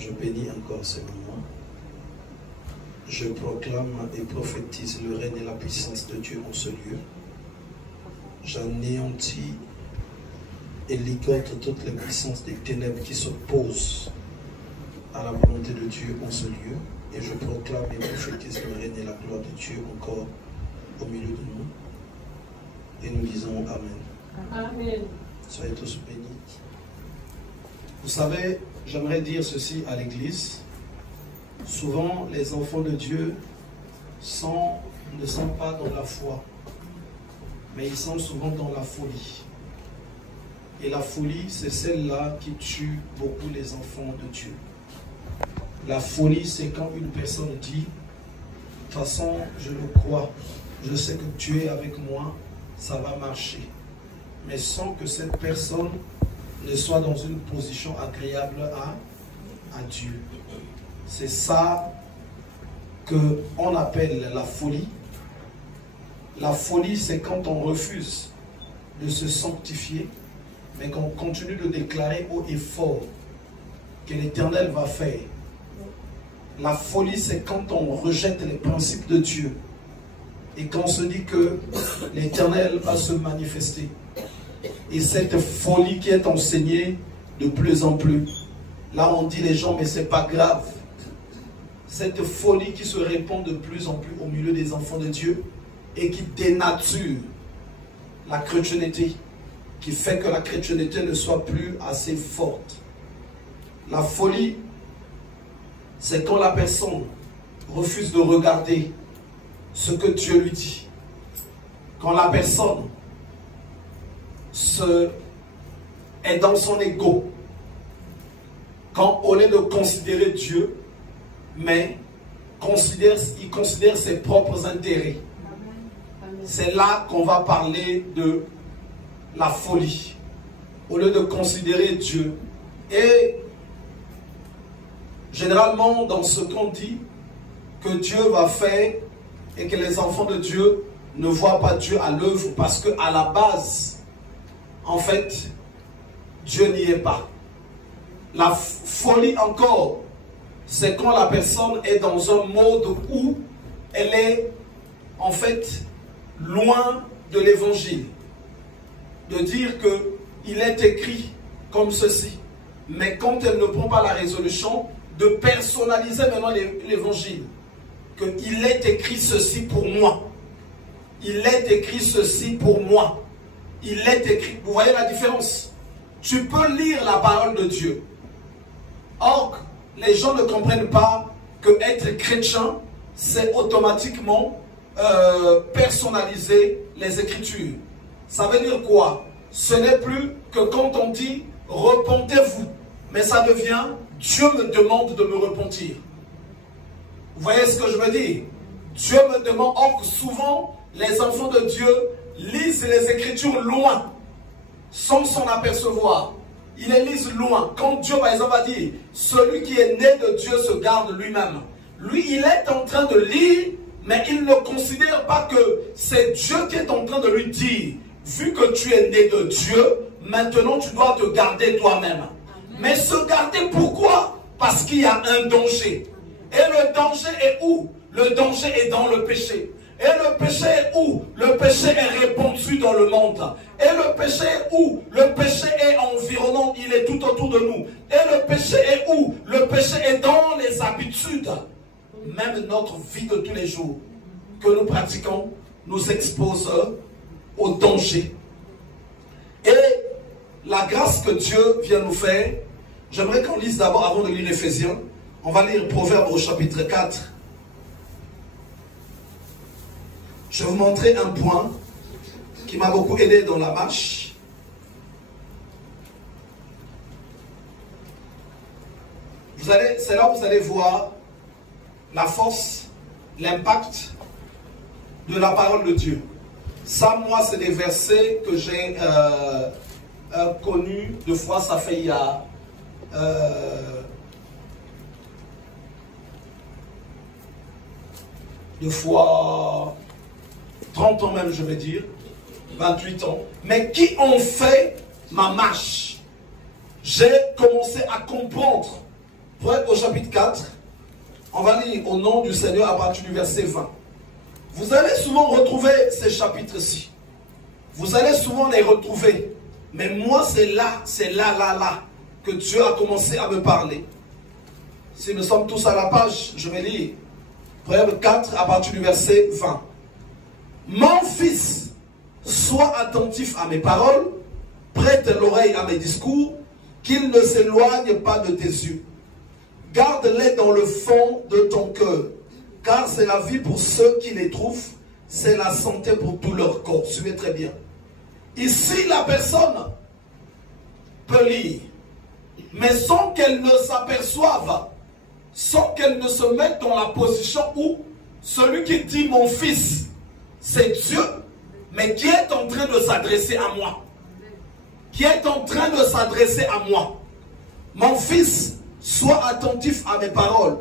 Je bénis encore ce moment. Je proclame et prophétise le règne et la puissance de Dieu en ce lieu. J'anéantis et ligote toutes les puissances des ténèbres qui s'opposent à la volonté de Dieu en ce lieu. Et je proclame et prophétise le règne et la gloire de Dieu encore au milieu de nous. Et nous disons Amen. Amen. Soyez tous bénis. Vous savez, j'aimerais dire ceci à l'Église. Souvent, les enfants de Dieu ne sont pas dans la foi, mais ils sont souvent dans la folie. Et la folie, c'est celle-là qui tue beaucoup les enfants de Dieu. La folie, c'est quand une personne dit, de toute façon, je le crois, je sais que Dieu est avec moi, ça va marcher. Mais sans que cette personne ne soit dans une position agréable à Dieu. C'est ça qu'on appelle la folie. La folie, c'est quand on refuse de se sanctifier, mais qu'on continue de déclarer haut et fort que l'Éternel va faire. La folie, c'est quand on rejette les principes de Dieu et qu'on se dit que l'Éternel va se manifester. Et cette folie qui est enseignée de plus en plus, là on dit les gens, mais c'est pas grave. Cette folie qui se répand de plus en plus au milieu des enfants de Dieu et qui dénature la chrétienté, qui fait que la chrétienté ne soit plus assez forte. La folie, c'est quand la personne refuse de regarder ce que Dieu lui dit. Quand la personne est dans son ego. Quand au lieu de considérer Dieu, mais il considère ses propres intérêts. C'est là qu'on va parler de la folie. Au lieu de considérer Dieu. Et généralement, dans ce qu'on dit, que Dieu va faire et que les enfants de Dieu ne voient pas Dieu à l'œuvre parce qu'à la base, en fait, Dieu n'y est pas. La folie encore, c'est quand la personne est dans un mode où elle est en fait loin de l'évangile. De dire qu'il est écrit comme ceci. Mais quand elle ne prend pas la résolution de personnaliser maintenant l'évangile. Qu'il est écrit ceci pour moi. Il est écrit ceci pour moi. Il est écrit. Vous voyez la différence? Tu peux lire la parole de Dieu. Or, les gens ne comprennent pas que être chrétien, c'est automatiquement personnaliser les Écritures. Ça veut dire quoi? Ce n'est plus que quand on dit repentez-vous, mais ça devient Dieu me demande de me repentir. Vous voyez ce que je veux dire? Dieu me demande. Or, souvent, les enfants de Dieu lisent les Écritures loin, sans s'en apercevoir. Ils les lisent loin. Quand Dieu, par exemple, va dire, celui qui est né de Dieu se garde lui-même. Lui, il est en train de lire, mais il ne considère pas que c'est Dieu qui est en train de lui dire, vu que tu es né de Dieu, maintenant tu dois te garder toi-même. Mais se garder pourquoi? Parce qu'il y a un danger. Et le danger est où? Le danger est dans le péché. Et le péché est où? Le péché est répandu dans le monde. Et le péché est où? Le péché est environnant, il est tout autour de nous. Et le péché est où? Le péché est dans les habitudes. Même notre vie de tous les jours que nous pratiquons nous expose au danger. Et la grâce que Dieu vient nous faire, j'aimerais qu'on lise d'abord, avant de lire Éphésiens, on va lire Proverbes au chapitre 4. Je vais vous montrer un point qui m'a beaucoup aidé dans la marche. C'est là où vous allez voir la force, l'impact de la parole de Dieu. Ça, moi, c'est des versets que j'ai connus deux fois. Ça fait il y a deux fois 30 ans même, je vais dire, 28 ans, mais qui ont fait ma marche. J'ai commencé à comprendre Proverbe au chapitre 4, on va lire au nom du Seigneur à partir du verset 20. Vous allez souvent retrouver ces chapitres-ci. Vous allez souvent les retrouver. Mais moi, c'est là que Dieu a commencé à me parler. Si nous sommes tous à la page, je vais lire Proverbe 4 à partir du verset 20. Mon fils, sois attentif à mes paroles, prête l'oreille à mes discours, qu'ils ne s'éloignent pas de tes yeux. Garde-les dans le fond de ton cœur, car c'est la vie pour ceux qui les trouvent, c'est la santé pour tout leur corps. Suivez très bien. Ici, la personne peut lire, mais sans qu'elle ne s'aperçoive, sans qu'elle ne se mette dans la position où celui qui dit mon fils, c'est Dieu, mais qui est en train de s'adresser à moi. Qui est en train de s'adresser à moi. Mon fils, sois attentif à mes paroles,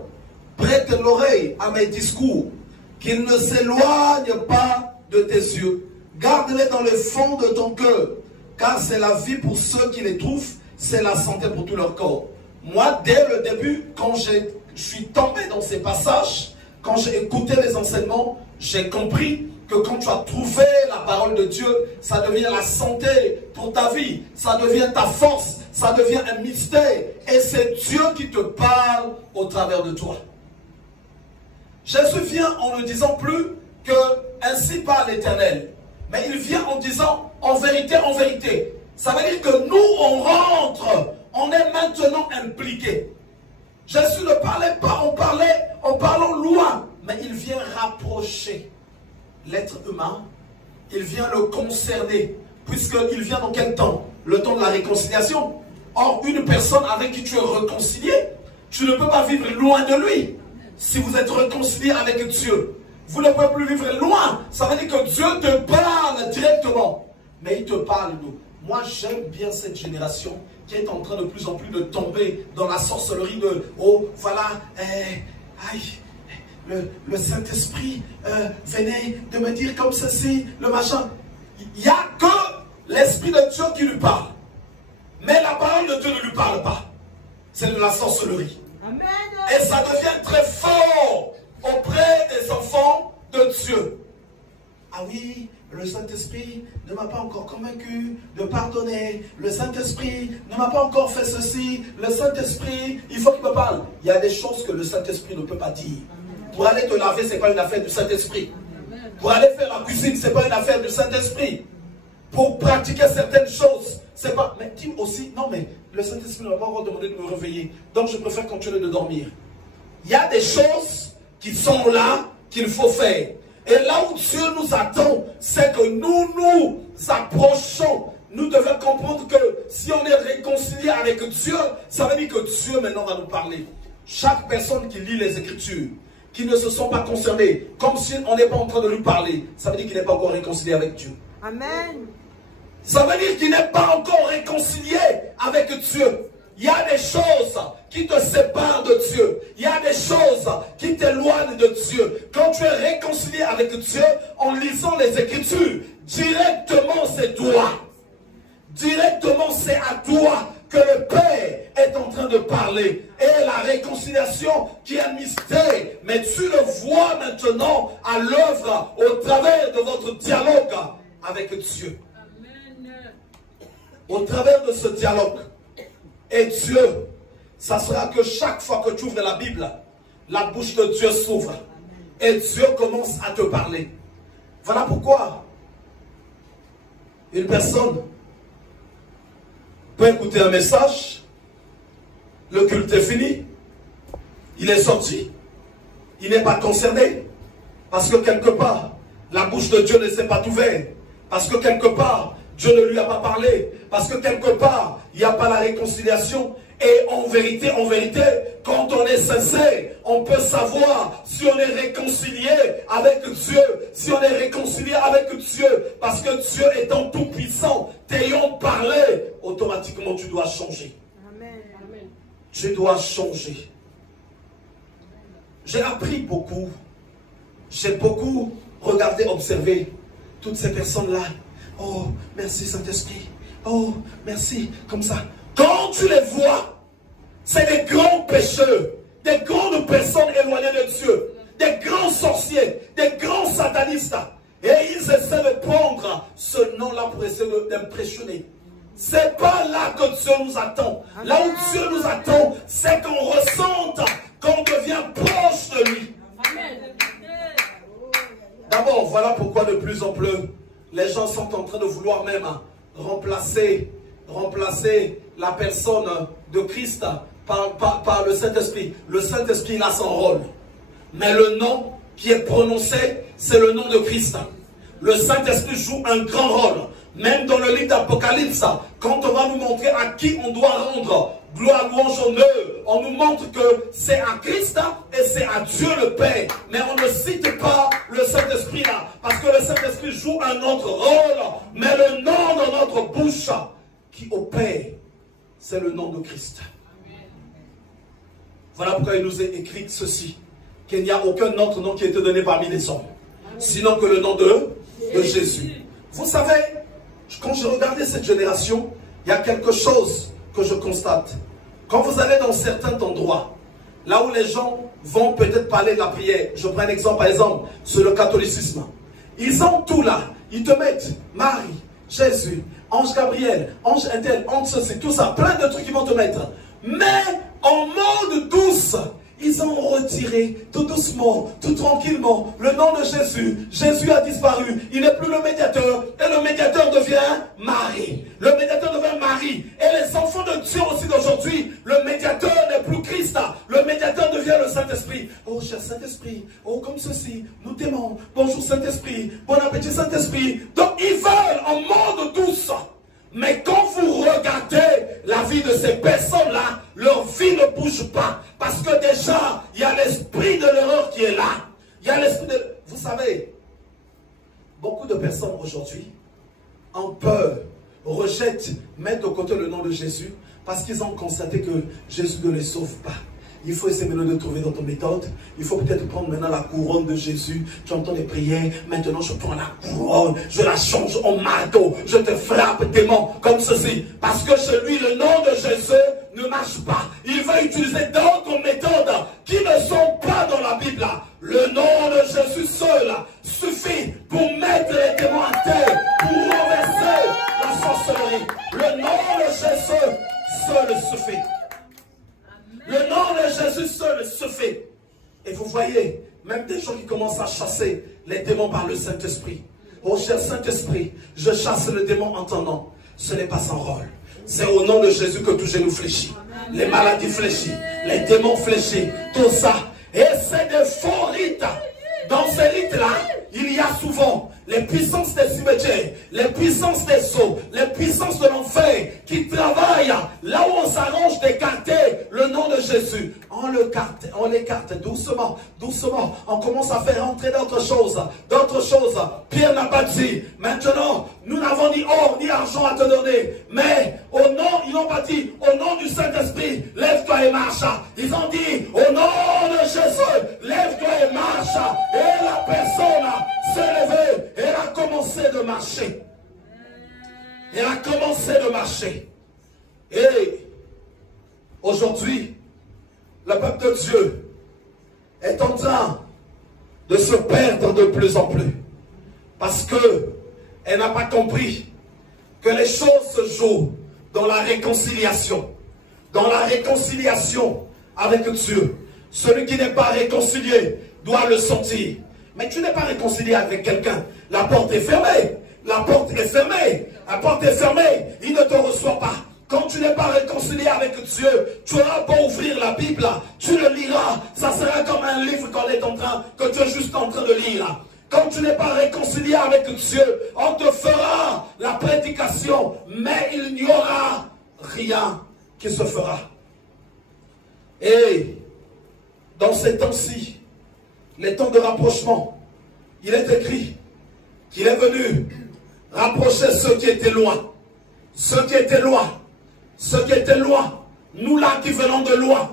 prête l'oreille à mes discours, qu'ils ne s'éloignent pas de tes yeux. Garde-les dans le fond de ton cœur, car c'est la vie pour ceux qui les trouvent, c'est la santé pour tout leur corps. Moi, dès le début, quand je suis tombé dans ces passages, quand j'ai écouté les enseignements, j'ai compris que quand tu as trouvé la parole de Dieu, ça devient la santé pour ta vie, ça devient ta force, ça devient un mystère, et c'est Dieu qui te parle au travers de toi. Jésus vient en ne disant plus que ainsi parle l'Éternel, mais il vient en disant en vérité, ça veut dire que nous on rentre, on est maintenant impliqué. Jésus ne parlait pas, on parlant loin, mais il vient rapprocher l'être humain, il vient le concerner, puisqu'il vient dans quel temps? Le temps de la réconciliation. Or, une personne avec qui tu es réconcilié, tu ne peux pas vivre loin de lui. Si vous êtes réconcilié avec Dieu, vous ne pouvez plus vivre loin. Ça veut dire que Dieu te parle directement, mais il te parle nous. Moi, j'aime bien cette génération qui est en train de plus en plus de tomber dans la sorcellerie de « Oh, voilà, le Saint-Esprit venait de me dire comme ceci, le machin. » Il n'y a que l'Esprit de Dieu qui lui parle. Mais la parole de Dieu ne lui parle pas. C'est de la sorcellerie. Amen. Et ça devient très fort auprès des enfants de Dieu. Ah oui, le Saint-Esprit ne m'a pas encore convaincu de pardonner. Le Saint-Esprit ne m'a pas encore fait ceci. Le Saint-Esprit, il faut qu'il me parle. Il y a des choses que le Saint-Esprit ne peut pas dire. Pour aller te laver, ce n'est pas une affaire du Saint-Esprit. Pour aller faire la cuisine, ce n'est pas une affaire du Saint-Esprit. Pour pratiquer certaines choses, c'est pas... Mais dis aussi, non mais le Saint-Esprit ne m'a pas encore demandé de me réveiller. Donc je préfère continuer de dormir. Il y a des choses qui sont là, qu'il faut faire. Et là où Dieu nous attend, c'est que nous nous approchons. Nous devons comprendre que si on est réconcilié avec Dieu, ça veut dire que Dieu maintenant va nous parler. Chaque personne qui lit les Écritures, qui ne se sont pas concernés, comme si on n'est pas en train de lui parler, ça veut dire qu'il n'est pas encore réconcilié avec Dieu. Amen. Ça veut dire qu'il n'est pas encore réconcilié avec Dieu. Il y a des choses qui te séparent de Dieu. Il y a des choses qui t'éloignent de Dieu. Quand tu es réconcilié avec Dieu, en lisant les Écritures, directement c'est toi. Directement c'est à toi que le Père est en train de parler. Et la réconciliation qui est un mystère, mais tu le vois maintenant à l'œuvre au travers de votre dialogue avec Dieu. Amen. Au travers de ce dialogue. Et Dieu, ça sera que chaque fois que tu ouvres la Bible, la bouche de Dieu s'ouvre. Et Dieu commence à te parler. Voilà pourquoi une personne peut écouter un message, le culte est fini, il est sorti, il n'est pas concerné, parce que quelque part, la bouche de Dieu ne s'est pas ouverte, parce que quelque part, Dieu ne lui a pas parlé, parce que quelque part, il n'y a pas la réconciliation. Et en vérité, quand on est sincère, on peut savoir si on est réconcilié avec Dieu, si on est réconcilié avec Dieu, parce que Dieu étant tout puissant, t'ayant parlé, automatiquement tu dois changer. Amen. Tu dois changer. J'ai appris beaucoup, j'ai beaucoup regardé, observé toutes ces personnes-là. Oh, merci Saint-Esprit. Oh, merci, comme ça. Quand tu les vois, c'est des grands pécheurs, des grandes personnes éloignées de Dieu, des grands sorciers, des grands satanistes. Et ils essaient de prendre ce nom-là pour essayer d'impressionner. C'est pas là que Dieu nous attend. Là où Dieu nous attend, c'est qu'on ressente, qu'on devient proche de lui. D'abord, voilà pourquoi de plus en plus, les gens sont en train de vouloir même remplacer la personne de Christ par le Saint-Esprit. Le Saint-Esprit, il a son rôle. Mais le nom qui est prononcé, c'est le nom de Christ. Le Saint-Esprit joue un grand rôle. Même dans le livre d'Apocalypse, quand on va nous montrer à qui on doit rendre gloire, louange, honneur, on nous montre que c'est à Christ et c'est à Dieu le Père. Mais on ne cite pas le Saint-Esprit là, parce que le Saint-Esprit joue un autre rôle. Mais le nom dans notre bouche qui opère, c'est le nom de Christ. Voilà pourquoi il nous est écrit ceci, qu'il n'y a aucun autre nom qui a été donné parmi les hommes, sinon que le nom de Jésus. Vous savez, quand je regardais cette génération, il y a quelque chose que je constate. Quand vous allez dans certains endroits, là où les gens vont peut-être parler de la prière, je prends un exemple, par exemple, sur le catholicisme. Ils ont tout là. Ils te mettent Marie, Jésus, Ange Gabriel, Ange Intel, Ange ceci, tout ça, plein de trucs qu'ils vont te mettre. Mais en mode douce, ils ont retiré tout doucement, tout tranquillement, le nom de Jésus. Jésus a disparu. Il n'est plus le médiateur. Et le médiateur devient Marie. Le médiateur devient Marie. Et les enfants de Dieu aussi d'aujourd'hui, le médiateur n'est plus Christ. Le médiateur devient le Saint-Esprit. Oh, cher Saint-Esprit. Oh, comme ceci. Nous t'aimons. Bonjour Saint-Esprit. Bon appétit Saint-Esprit. Donc, ils veulent en mode douce. Mais quand vous regardez la vie de ces personnes-là, leur vie ne bouge pas. Parce que déjà, il y a l'esprit de l'erreur qui est là. Il y a l'esprit de... Vous savez, beaucoup de personnes aujourd'hui ont peur, rejettent, mettent de côté le nom de Jésus parce qu'ils ont constaté que Jésus ne les sauve pas. Il faut essayer maintenant de trouver d'autres méthodes. Il faut peut-être prendre maintenant la couronne de Jésus. Tu entends les prières. Maintenant, je prends la couronne. Je la change en marteau. Je te frappe, démon, comme ceci. Parce que chez lui, le nom de Jésus ne marche pas. Il veut utiliser d'autres méthodes qui ne sont pas dans la Bible. Le nom de Jésus seul suffit pour mettre les démons à terre, pour renverser la sorcellerie. Le nom de Jésus seul suffit. Le nom de Jésus seul suffit. Et vous voyez, même des gens qui commencent à chasser les démons par le Saint-Esprit. Oh cher Saint-Esprit, je chasse le démon en ton nom. Ce n'est pas son rôle. C'est au nom de Jésus que tout genou fléchit. Les maladies fléchissent, les démons fléchissent, tout ça. Et c'est des faux rites. Dans ces rites-là, il y a souvent les puissances des cimetières, les puissances des eaux, les puissances de l'enfer qui travaillent là où on s'arrange d'écarter le nom de Jésus. On l'écarte doucement, doucement. On commence à faire entrer d'autres choses. Pierre n'a pas dit, maintenant, nous n'avons ni or ni argent à te donner. Mais au nom, ils n'ont pas dit, au nom du Saint-Esprit, lève-toi et marche. Ils ont dit, au nom de Jésus, lève-toi et marche. Et la personne s'est levée. Elle a commencé de marcher. Elle a commencé de marcher. Et aujourd'hui, le peuple de Dieu est en train de se perdre de plus en plus. Parce qu'elle n'a pas compris que les choses se jouent dans la réconciliation. Dans la réconciliation avec Dieu. Celui qui n'est pas réconcilié doit le sentir. Mais tu n'es pas réconcilié avec quelqu'un. La porte est fermée. La porte est fermée. La porte est fermée. Il ne te reçoit pas. Quand tu n'es pas réconcilié avec Dieu, tu auras beau ouvrir la Bible, tu le liras. Ça sera comme un livre que tu es juste en train de lire. Quand tu n'es pas réconcilié avec Dieu, on te fera la prédication, mais il n'y aura rien qui se fera. Et dans ces temps-ci, les temps de rapprochement, il est écrit qu'il est venu rapprocher ceux qui étaient loin. Ceux qui étaient loin. Ceux qui étaient loin. Nous là qui venons de loin.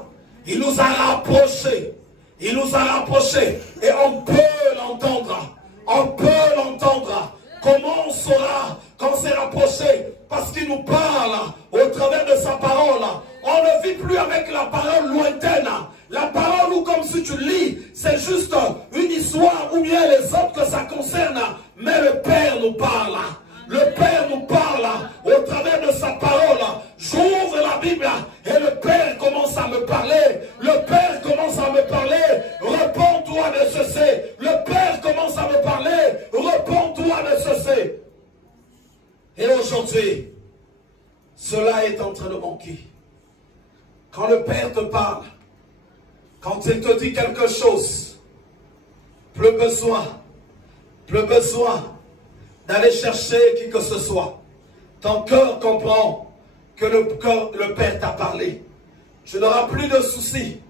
Il nous a rapprochés. Il nous a rapprochés. Et on peut l'entendre. On peut l'entendre. Comment on saura quand c'est rapproché? Parce qu'il nous parle au travers de sa parole. On ne vit plus avec la parole lointaine. La parole où comme si tu lis, c'est juste une histoire ou bien les autres que ça concerne. Mais le Père nous parle. Le Père nous parle au travers de sa parole. J'ouvre la Bible et le Père commence à me parler. Le Père commence à me parler. Repends-toi de ceci. Le Père commence à me parler. Repends-toi de ceci. Et aujourd'hui, cela est en train de manquer. Quand le Père te parle, quand il te dit quelque chose, plus besoin d'aller chercher qui que ce soit. Ton cœur comprend que le Père t'a parlé. Tu n'auras plus de soucis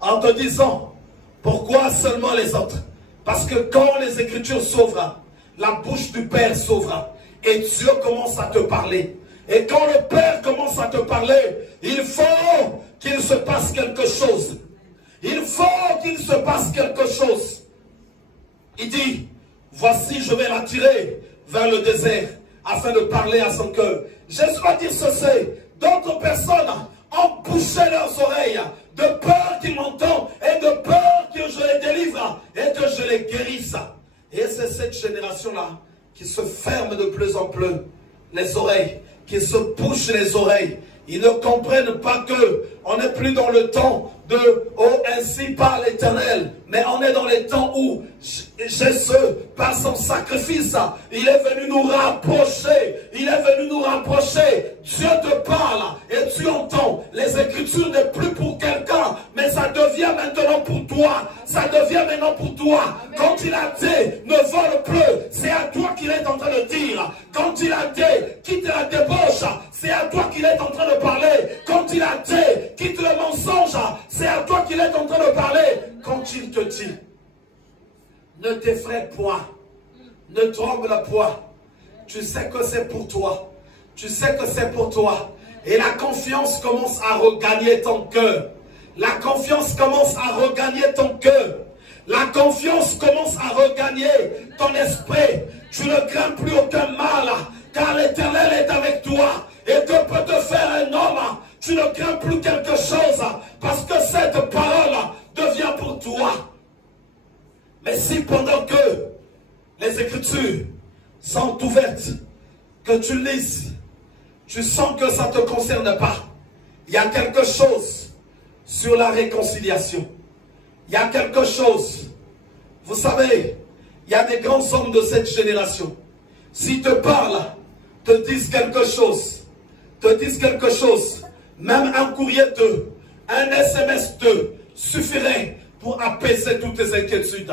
en te disant pourquoi seulement les autres. Parce que quand les Écritures s'ouvrent, la bouche du Père s'ouvre et Dieu commence à te parler. Et quand le Père commence à te parler, il faut qu'il se passe quelque chose. Il faut qu'il se passe quelque chose. Il dit, voici je vais l'attirer vers le désert afin de parler à son cœur. Jésus va dire ceci. D'autres personnes ont bouché leurs oreilles de peur qu'ils m'entendent et de peur que je les délivre et que je les guérisse. Et c'est cette génération-là qui se ferme de plus en plus les oreilles, qui se bouche les oreilles. Ils ne comprennent pas que on n'est plus dans le temps de « Oh, ainsi parle l'Éternel », mais on est dans les temps où Jésus, par son sacrifice, il est venu nous rapprocher. Il est venu nous rapprocher. Dieu te parle et tu entends. Les Écritures n'est plus pour quelqu'un, mais ça devient maintenant pour toi. Ça devient maintenant pour toi. Amen. Quand il a dit « Ne vole plus », c'est à toi qu'il est en train de dire. Quand il a dit « Quitte la débauche », c'est à toi qu'il est en train de parler. Quand il a dit « Quitte le mensonge », c'est à toi qu'il est en train de parler. Quand il te dit « Ne t'effraie point, ne tremble point », tu sais que c'est pour toi. Tu sais que c'est pour toi. Et la confiance commence à regagner ton cœur. La confiance commence à regagner ton cœur. La confiance commence à regagner ton esprit. Tu ne crains plus aucun mal, car l'Éternel est avec toi. Et que peut te faire un homme? Tu ne crains plus quelque chose, parce que cette parole devient pour toi. Mais si pendant que les Écritures sont ouvertes, que tu lises, tu sens que ça ne te concerne pas, il y a quelque chose sur la réconciliation. Il y a quelque chose. Vous savez, il y a des grands hommes de cette génération. S'ils te parlent, te disent quelque chose, même un courrier d'eux, un SMS d'eux, suffirait pour apaiser toutes tes inquiétudes.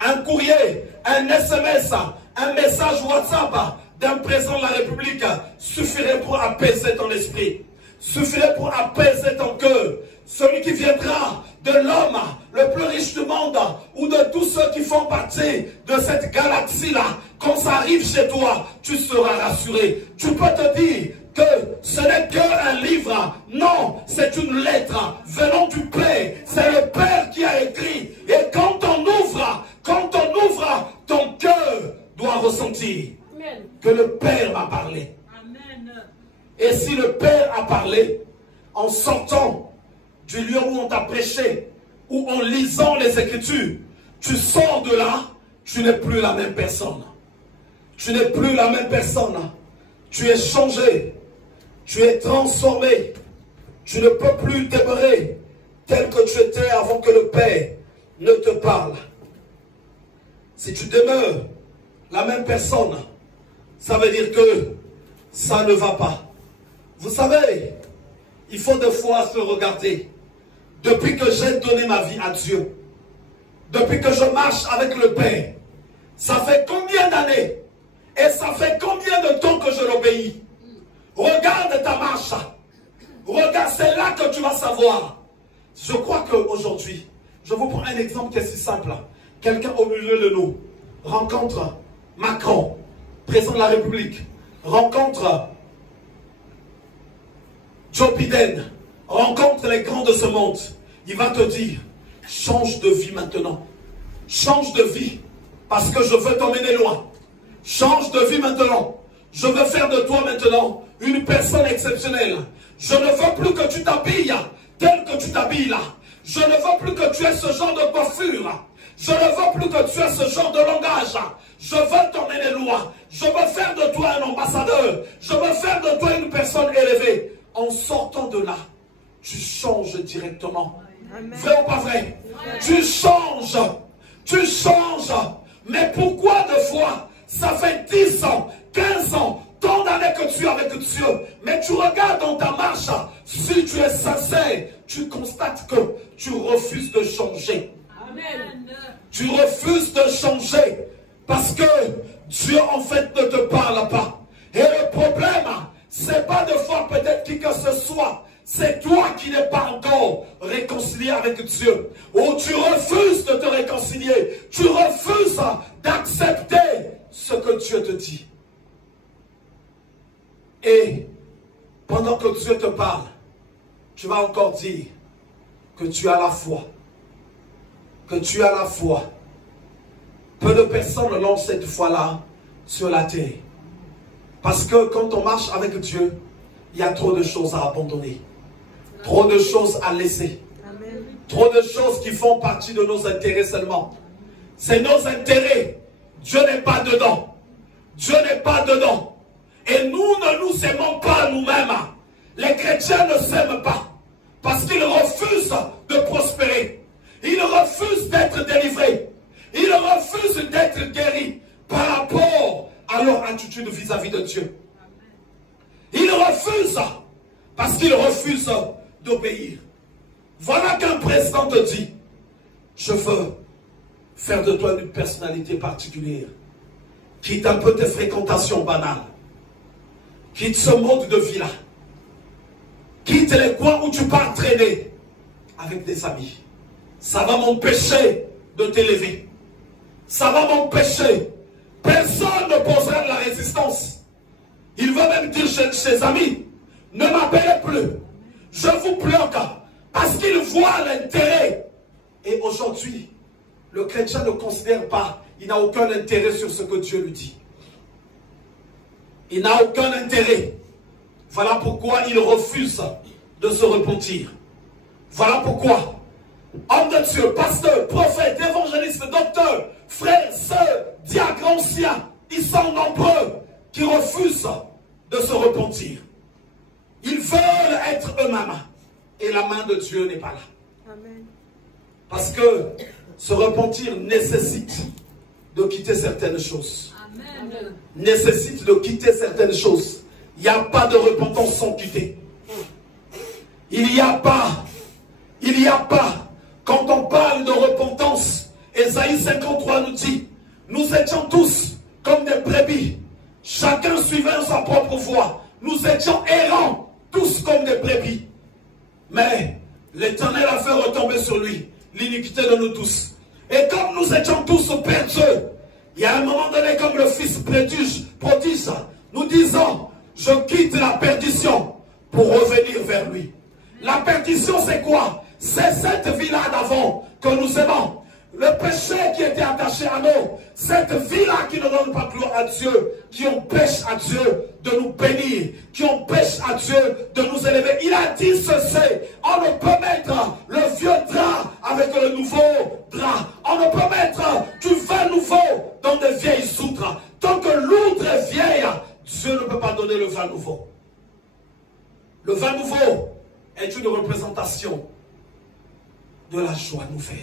Un courrier, un SMS, un message WhatsApp d'un président de la République suffirait pour apaiser ton esprit, suffirait pour apaiser ton cœur. Celui qui viendra de l'homme le plus riche du monde ou de tous ceux qui font partie de cette galaxie-là, quand ça arrive chez toi, tu seras rassuré. Tu peux te dire que ce n'est qu'un livre. Non, c'est une lettre venant du Père. C'est le Père qui a écrit. Et quand on ouvre, ton cœur doit ressentir que le Père m'a parlé. Amen. Et si le Père a parlé, en sortant du lieu où on t'a prêché, ou en lisant les Écritures, tu sors de là, tu n'es plus la même personne. Tu n'es plus la même personne. Tu es changé. Tu es transformé. Tu ne peux plus demeurer tel que tu étais avant que le Père ne te parle. Si tu demeures la même personne, ça veut dire que ça ne va pas. Vous savez, il faut des fois se regarder. Depuis que j'ai donné ma vie à Dieu, depuis que je marche avec le Père, ça fait combien d'années et ça fait combien de temps que je l'obéis? Regarde ta marche. Regarde, c'est là que tu vas savoir. Je crois qu'aujourd'hui, je vous prends un exemple qui est si simple. Quelqu'un au milieu de nous rencontre Macron, président de la République, rencontre Joe Biden, rencontre les grands de ce monde. Il va te dire, change de vie maintenant. Change de vie, parce que je veux t'emmener loin. Change de vie maintenant. Je veux faire de toi maintenant une personne exceptionnelle. Je ne veux plus que tu t'habilles tel que tu t'habilles là. Je ne veux plus que tu aies ce genre de coiffure. Je ne veux plus que tu aies ce genre de langage. Je veux t'emmener loin. Je veux faire de toi un ambassadeur. Je veux faire de toi une personne élevée. En sortant de là, tu changes directement. Amen. Vrai ou pas vrai? Amen. Tu changes. Tu changes. Mais pourquoi deux fois? Ça fait 10 ans, 15 ans, tant d'années que tu es avec Dieu. Mais tu regardes dans ta marche. Si tu es sincère, tu constates que tu refuses de changer. Amen. Tu refuses de changer. Parce que Dieu en fait ne te parle pas. Et le problème, c'est pas de fois peut-être qui que ce soit. C'est toi qui n'es pas encore réconcilié avec Dieu. Ou tu refuses de te réconcilier. Tu refuses d'accepter ce que Dieu te dit. Et pendant que Dieu te parle, tu vas encore dire que tu as la foi. Que tu as la foi. Peu de personnes l'ont cette foi-là sur la terre. Parce que quand on marche avec Dieu, il y a trop de choses à abandonner. Trop de choses à laisser. Amen. Trop de choses qui font partie de nos intérêts seulement. C'est nos intérêts. Dieu n'est pas dedans. Dieu n'est pas dedans. Et nous ne nous aimons pas nous-mêmes. Les chrétiens ne s'aiment pas. Parce qu'ils refusent de prospérer. Ils refusent d'être délivrés. Ils refusent d'être guéris par rapport à leur attitude vis-à-vis de Dieu. Ils refusent parce qu'ils refusent d'obéir. Voilà qu'un président te dit, je veux faire de toi une personnalité particulière. Quitte un peu tes fréquentations banales. Quitte ce mode de vie-là. Quitte les coins où tu pars traîner avec des amis. Ça va m'empêcher de t'élever. Ça va m'empêcher. Personne ne posera de la résistance. Il veut même dire chez ses amis, ne m'appelez plus. Je vous bloque parce qu'il voit l'intérêt. Et aujourd'hui, le chrétien ne considère pas, il n'a aucun intérêt sur ce que Dieu lui dit. Il n'a aucun intérêt. Voilà pourquoi il refuse de se repentir. Voilà pourquoi, homme de Dieu, pasteur, prophète, évangéliste, docteur, frères, sœurs, diacres, anciens, ils sont nombreux qui refusent de se repentir. Ils veulent être eux-mêmes. Et la main de Dieu n'est pas là. Amen. Parce que se repentir nécessite de quitter certaines choses. Amen. Nécessite de quitter certaines choses. Il n'y a pas de repentance sans quitter. Il n'y a pas. Quand on parle de repentance, Ésaïe 53 nous dit, nous étions tous comme des brebis, chacun suivant sa propre voie. Nous étions errants, tous comme des brebis. Mais l'Éternel a fait retomber sur lui l'iniquité de nous tous. Et comme nous étions tous perdus, il y a un moment donné, comme le fils prodige, nous disons, je quitte la perdition pour revenir vers lui. La perdition, c'est quoi? C'est cette vie-là d'avant que nous aimons. Le péché qui était attaché à nous, cette vie-là qui ne donne pas gloire à Dieu, qui empêche à Dieu de nous bénir, qui empêche à Dieu de nous élever. Il a dit ceci, on ne peut mettre le vieux drap avec le nouveau drap. On ne peut mettre du vin nouveau dans des vieilles outres. Tant que l'outre est vieille, Dieu ne peut pas donner le vin nouveau. Le vin nouveau est une représentation de la joie nouvelle.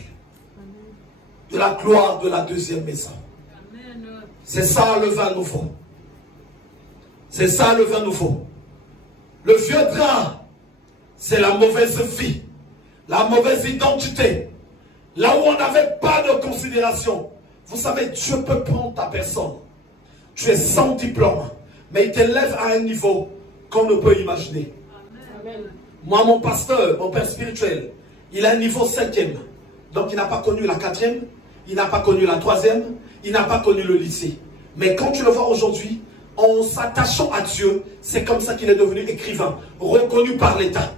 De la gloire de la deuxième maison. C'est ça le vin nouveau. C'est ça le vin nouveau. Le vieux drap, c'est la mauvaise vie, la mauvaise identité. Là où on n'avait pas de considération. Vous savez, Dieu peut prendre ta personne. Tu es sans diplôme, mais il t'élève à un niveau qu'on ne peut imaginer. Amen. Moi, mon pasteur, mon père spirituel, il a un niveau 5e. Donc il n'a pas connu la 4e. Il n'a pas connu la 3e, il n'a pas connu le lycée. Mais quand tu le vois aujourd'hui, en s'attachant à Dieu, c'est comme ça qu'il est devenu écrivain, reconnu par l'État.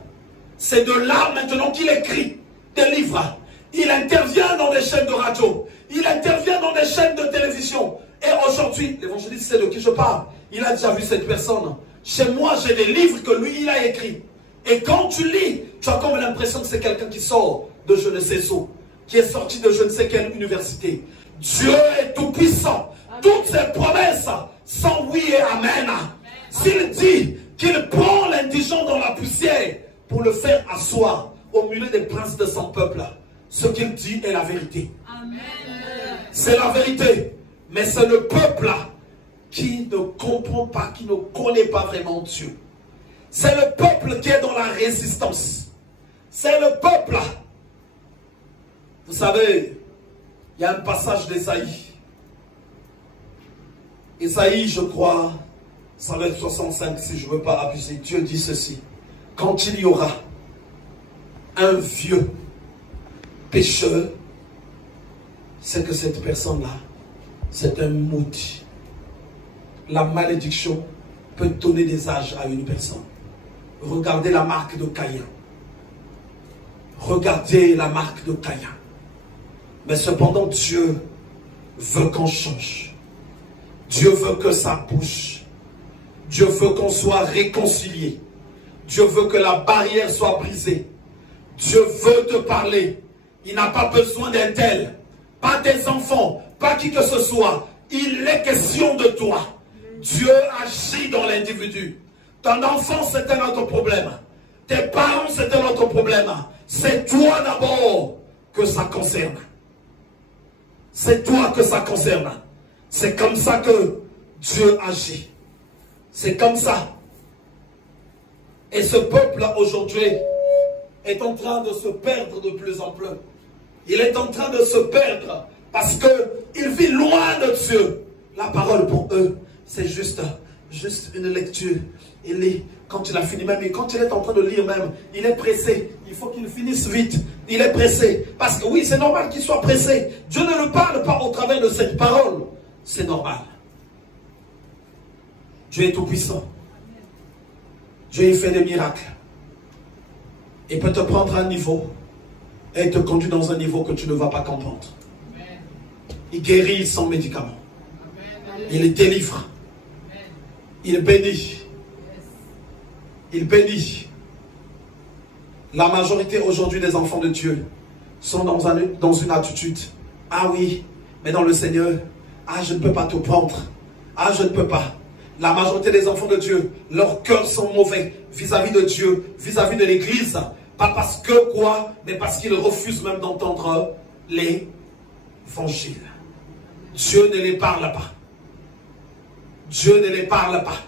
C'est de là maintenant qu'il écrit des livres. Il intervient dans des chaînes de radio, il intervient dans des chaînes de télévision. Et aujourd'hui, l'évangéliste sait de qui je parle. Il a déjà vu cette personne Chez moi, j'ai des livres que lui, il a écrits. Et quand tu lis, tu as comme l'impression que c'est quelqu'un qui sort de je ne sais où, qui est sorti de je ne sais quelle université. Dieu est tout puissant. Toutes ses promesses sont oui et amen. S'il dit qu'il prend l'indigent dans la poussière pour le faire asseoir au milieu des princes de son peuple, ce qu'il dit est la vérité. C'est la vérité. Mais c'est le peuple qui ne comprend pas, qui ne connaît pas vraiment Dieu. C'est le peuple qui est dans la résistance. C'est le peuple. Vous savez, il y a un passage d'Ésaïe. Ésaïe, je crois, ça va être 65 si je ne veux pas abuser. Dieu dit ceci. Quand il y aura un vieux pécheur, c'est que cette personne-là, c'est un maudit. La malédiction peut donner des âges à une personne. Regardez la marque de Caïn. Regardez la marque de Caïn. Mais cependant, Dieu veut qu'on change. Dieu veut que ça bouge. Dieu veut qu'on soit réconcilié. Dieu veut que la barrière soit brisée. Dieu veut te parler. Il n'a pas besoin d'un tel. Pas tes enfants, pas qui que ce soit. Il est question de toi. Dieu agit dans l'individu. Ton enfant, c'est un autre problème. Tes parents, c'est un autre problème. C'est toi d'abord que ça concerne. C'est toi que ça concerne. C'est comme ça que Dieu agit. C'est comme ça. Et ce peuple aujourd'hui est en train de se perdre de plus en plus. Il est en train de se perdre parce qu'il vit loin de Dieu. La parole pour eux, c'est juste une lecture. Il lit, quand il a fini même, et quand il est en train de lire même, il est pressé. Il faut qu'il finisse vite. Il est pressé. Parce que oui, c'est normal qu'il soit pressé. Dieu ne le parle pas au travers de cette parole. C'est normal. Dieu est tout puissant. Dieu il fait des miracles. Il peut te prendre à un niveau et te conduire dans un niveau que tu ne vas pas comprendre. Il guérit sans médicaments. Il délivre. Il bénit. Il bénit. La majorité aujourd'hui des enfants de Dieu sont dans une attitude. Ah oui, mais dans le Seigneur, ah je ne peux pas te prendre. Ah je ne peux pas. La majorité des enfants de Dieu, leurs cœurs sont mauvais vis-à-vis de Dieu, vis-à-vis de l'Église. Pas parce que quoi, mais parce qu'ils refusent même d'entendre l'évangile. Dieu ne les parle pas. Dieu ne les parle pas.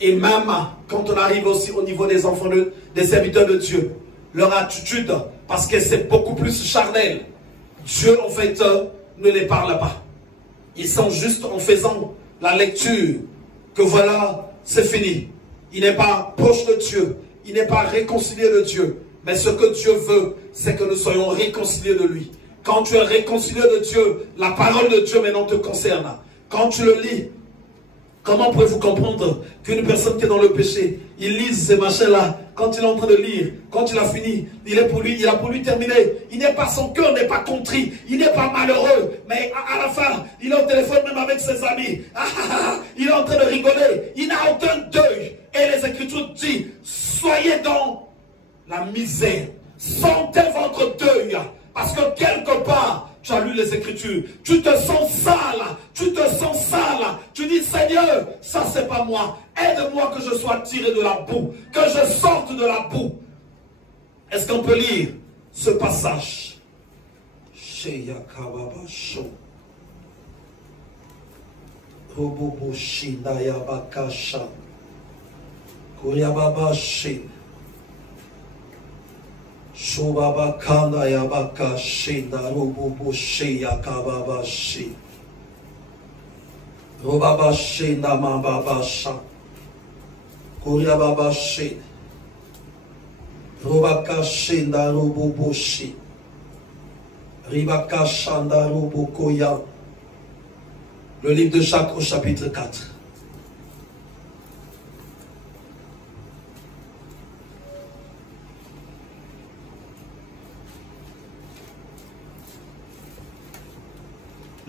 Et même quand on arrive aussi au niveau des enfants, des serviteurs de Dieu, leur attitude, parce que c'est beaucoup plus charnel, Dieu en fait ne les parle pas. Ils sont juste en faisant la lecture que voilà, c'est fini. Il n'est pas proche de Dieu, il n'est pas réconcilié de Dieu. Mais ce que Dieu veut, c'est que nous soyons réconciliés de lui. Quand tu es réconcilié de Dieu, la parole de Dieu maintenant te concerne. Quand tu le lis, comment pouvez-vous comprendre qu'une personne qui est dans le péché, il lise ces machins-là, quand il est en train de lire, quand il a fini, il a pour lui terminer. Son cœur n'est pas contrit, il n'est pas malheureux, mais à la fin, il est au téléphone même avec ses amis. Il est en train de rigoler, il n'a aucun deuil. Et les Écritures disent, soyez dans la misère, sentez votre deuil, parce que quelque part, tu as lu les Écritures, tu te sens sale, tu dis Seigneur, ça c'est pas moi, aide-moi que je sois tiré de la boue, que je sorte de la boue. Est-ce qu'on peut lire ce passage? Shobaba kanda yabaka shinda rububu shiya kababa shi. Rubaba shinda mababa sha. Kuryababa shi. Rubaka shinda rububu shi. Ribaka shanda rubukoya. Le livre de Jacques au chapitre 4.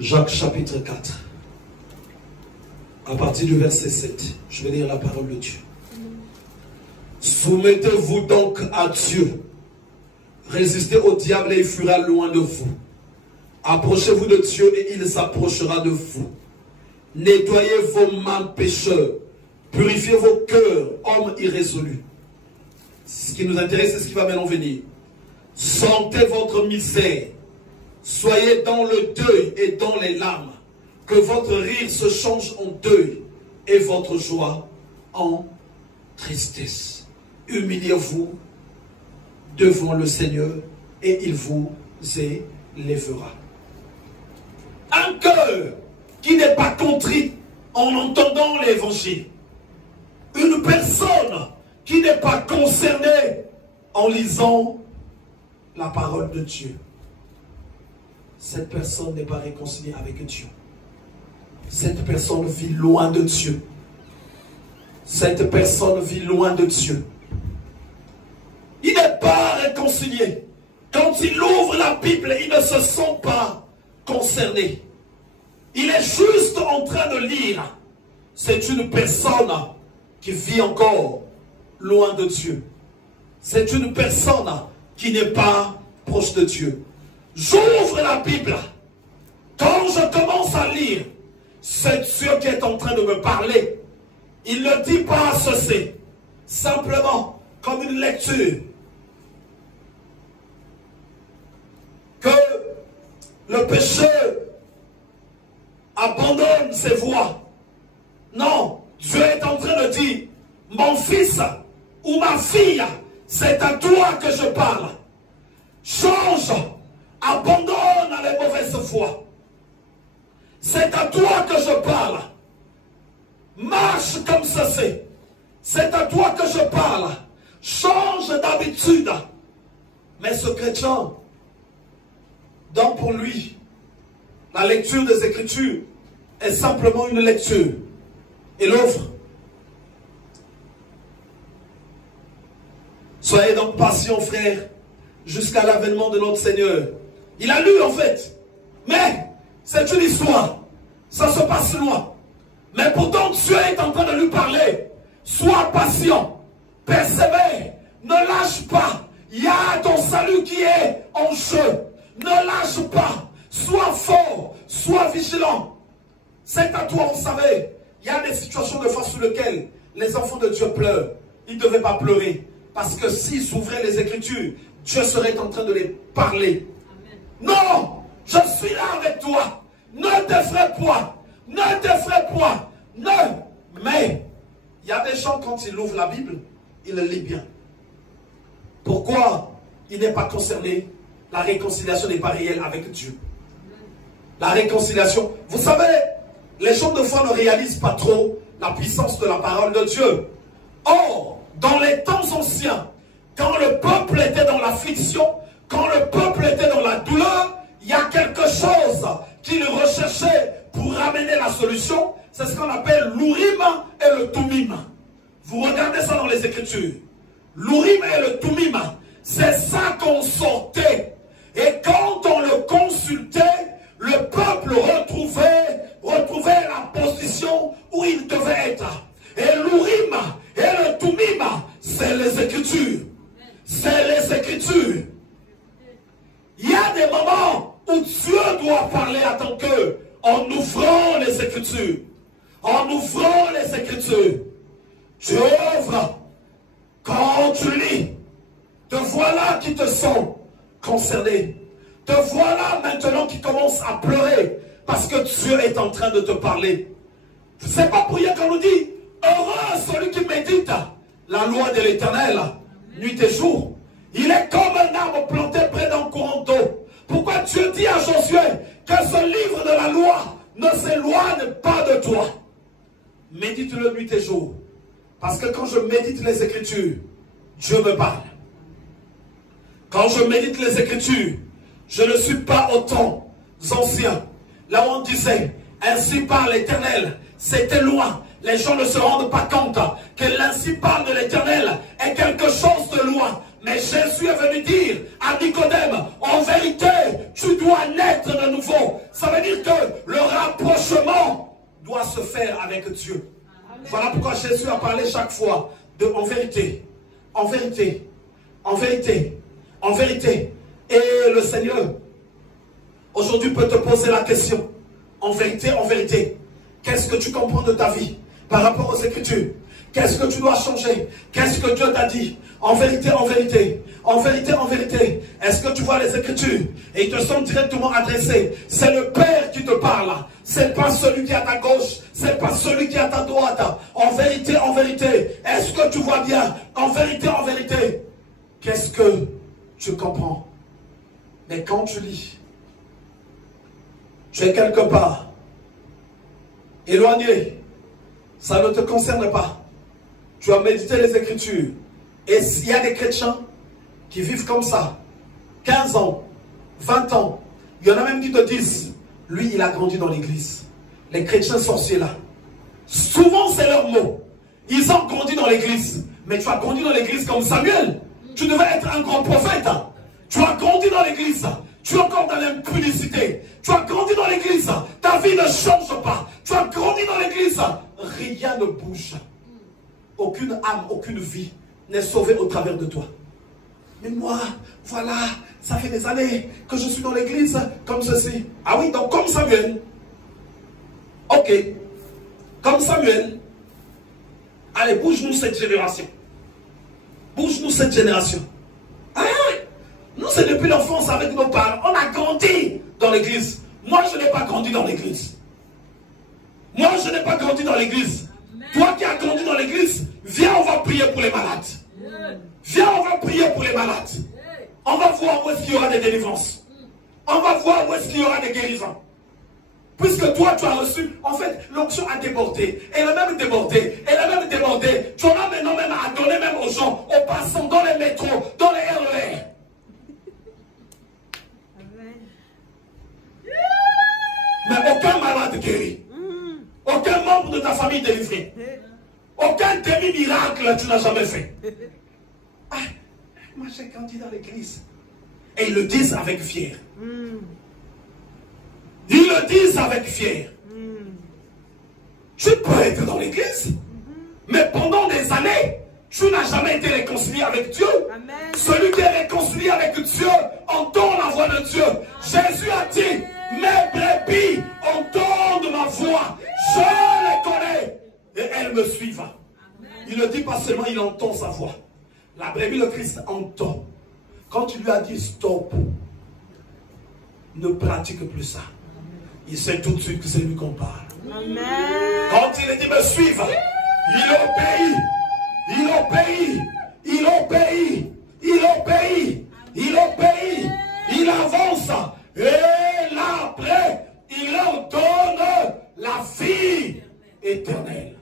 Jacques chapitre 4. à partir du verset 7. Je vais lire la parole de Dieu. Soumettez-vous donc à Dieu. Résistez au diable et il fuira loin de vous. Approchez-vous de Dieu et il s'approchera de vous. Nettoyez vos mains pécheurs. Purifiez vos cœurs, hommes irrésolus. Ce qui nous intéresse, c'est ce qui va maintenant venir. Sentez votre misère. Soyez dans le deuil et dans les larmes. Que votre rire se change en deuil et votre joie en tristesse. Humiliez-vous devant le Seigneur et il vous élèvera. Un cœur qui n'est pas contrit en entendant l'évangile. Une personne qui n'est pas concernée en lisant la parole de Dieu. Cette personne n'est pas réconciliée avec Dieu. Cette personne vit loin de Dieu. Cette personne vit loin de Dieu. Il n'est pas réconcilié. Quand il ouvre la Bible, il ne se sent pas concerné. Il est juste en train de lire. C'est une personne qui vit encore loin de Dieu. C'est une personne qui n'est pas proche de Dieu. J'ouvre la Bible. Quand je commence à lire, c'est Dieu qui est en train de me parler. Il ne dit pas ceci. Simplement, comme une lecture. Que le pécheur abandonne ses voies. Non, Dieu est en train de dire, mon fils ou ma fille, c'est à toi que je parle. Change, abandonne les mauvaises voies. C'est à toi que je parle. Marche comme ceci. C'est à toi que je parle. Change d'habitude. Mais ce chrétien, donc pour lui, la lecture des Écritures est simplement une lecture. Et l'offre. Soyez donc patients, frères, jusqu'à l'avènement de notre Seigneur. Il a lu en fait. Mais c'est une histoire. Ça se passe loin. Mais pourtant Dieu est en train de lui parler. Sois patient. Persévère. Ne lâche pas. Il y a ton salut qui est en jeu. Ne lâche pas. Sois fort. Sois vigilant. C'est à toi, vous savez. Il y a des situations de fois sur lesquelles les enfants de Dieu pleurent. Ils ne devaient pas pleurer. Parce que s'ils s'ouvraient les Écritures, Dieu serait en train de les parler. Amen. Non, je suis là avec toi. Ne t'effraie pas. Ne t'effraie pas. Ne. Mais, il y a des gens, quand ils ouvrent la Bible, ils le lisent bien. Pourquoi il n'est pas concerné? La réconciliation n'est pas réelle avec Dieu. La réconciliation, vous savez, les gens de foi ne réalisent pas trop la puissance de la parole de Dieu. Or, dans les temps anciens, quand le peuple était dans l'affliction, quand le peuple était dans la douleur, il y a quelque chose qu'il recherchait pour ramener la solution. C'est ce qu'on appelle l'Urim et le Tumim. Vous regardez ça dans les Écritures. L'Urim et le Tumim, c'est ça qu'on sortait. Et quand on le consultait, le peuple retrouvait la position où il devait être. Et l'Urim et le Tumim, c'est les Écritures. C'est les Écritures. Il y a des moments où Dieu doit parler à ton cœur en ouvrant les Écritures. En ouvrant les Écritures. Tu ouvres. Quand tu lis, te voilà qui te sent concerné. Te voilà maintenant qui commence à pleurer parce que Dieu est en train de te parler. C'est pas pour rien qu'on nous dit heureux celui qui médite la loi de l'Éternel nuit et jour. Il est comme un arbre planté près d'un courant d'eau. Pourquoi Dieu dit à Josué que ce livre de la loi ne s'éloigne pas de toi? Médite-le nuit et jour. Parce que quand je médite les Écritures, Dieu me parle. Quand je médite les Écritures, je ne suis pas au temps ancien. Là où on disait, ainsi parle l'Éternel, c'était loin. Les gens ne se rendent pas compte que l'ainsi parle de l'Éternel est quelque chose de loin. Mais Jésus est venu dire à Nicodème, en vérité, tu dois naître de nouveau. Ça veut dire que le rapprochement doit se faire avec Dieu. Amen. Voilà pourquoi Jésus a parlé chaque fois de en vérité, en vérité, en vérité, en vérité. Et le Seigneur, aujourd'hui, peut te poser la question. En vérité, qu'est-ce que tu comprends de ta vie par rapport aux Écritures? Qu'est-ce que tu dois changer? Qu'est-ce que Dieu t'a dit? En vérité, en vérité, en vérité, en vérité. Est-ce que tu vois les Écritures? Et ils te sont directement adressés. C'est le Père qui te parle. C'est pas celui qui est à ta gauche. C'est pas celui qui est à ta droite. En vérité, est-ce que tu vois bien? En vérité, qu'est-ce que tu comprends? Mais quand tu lis, tu es quelque part éloigné, ça ne te concerne pas. Tu as médité les Écritures. Et il y a des chrétiens qui vivent comme ça. 15 ans, 20 ans. Il y en a même qui te disent, lui, il a grandi dans l'église. Les chrétiens sorciers là. Souvent, c'est leur mot. Ils ont grandi dans l'église. Mais tu as grandi dans l'église comme Samuel. Tu devais être un grand prophète. Tu as grandi dans l'église. Tu es encore dans l'impudicité. Tu as grandi dans l'église. Ta vie ne change pas. Tu as grandi dans l'église. Rien ne bouge. Aucune âme, aucune vie n'est sauvée au travers de toi. Mais moi, voilà, ça fait des années que je suis dans l'église comme ceci. Ah oui, donc comme Samuel. Ok. Comme Samuel. Allez, bouge-nous cette génération. Bouge-nous cette génération. Ah, nous, c'est depuis l'enfance avec nos parents. On a grandi dans l'église. Moi, je n'ai pas grandi dans l'église. Moi, je n'ai pas grandi dans l'église. Toi qui as grandi dans l'église, viens, on va prier pour les malades. Viens, on va prier pour les malades. On va voir où est-ce qu'il y aura des délivrances. On va voir où est-ce qu'il y aura des guérisons. Puisque toi, tu as reçu, en fait, l'onction a débordé. Elle a même débordé. Elle a même débordé. Tu en as maintenant même à donner même aux gens, aux passants, dans les métros, dans les RER. Mais aucun malade guéri. Aucun membre de ta famille délivré. Aucun demi-miracle tu n'as jamais fait. Ah, moi j'ai grandi dans l'église. Et ils le disent avec fier. Ils le disent avec fier. Tu peux être dans l'église, mais pendant des années, tu n'as jamais été réconcilié avec Dieu. Amen. Celui qui est réconcilié avec Dieu entend la voix de Dieu. Jésus a dit, mes brebis entendent ma voix. Je les connais et elles me suivent. Amen. Il ne dit pas seulement, il entend sa voix. La brebis, le Christ entend. Quand tu lui as dit stop, ne pratique plus ça. Il sait tout de suite que c'est lui qu'on parle. Amen. Quand il dit me suivre, il obéit. Il obéit, il obéit, il obéit, il obéit, il avance. Et là après, il leur donne la vie éternelle.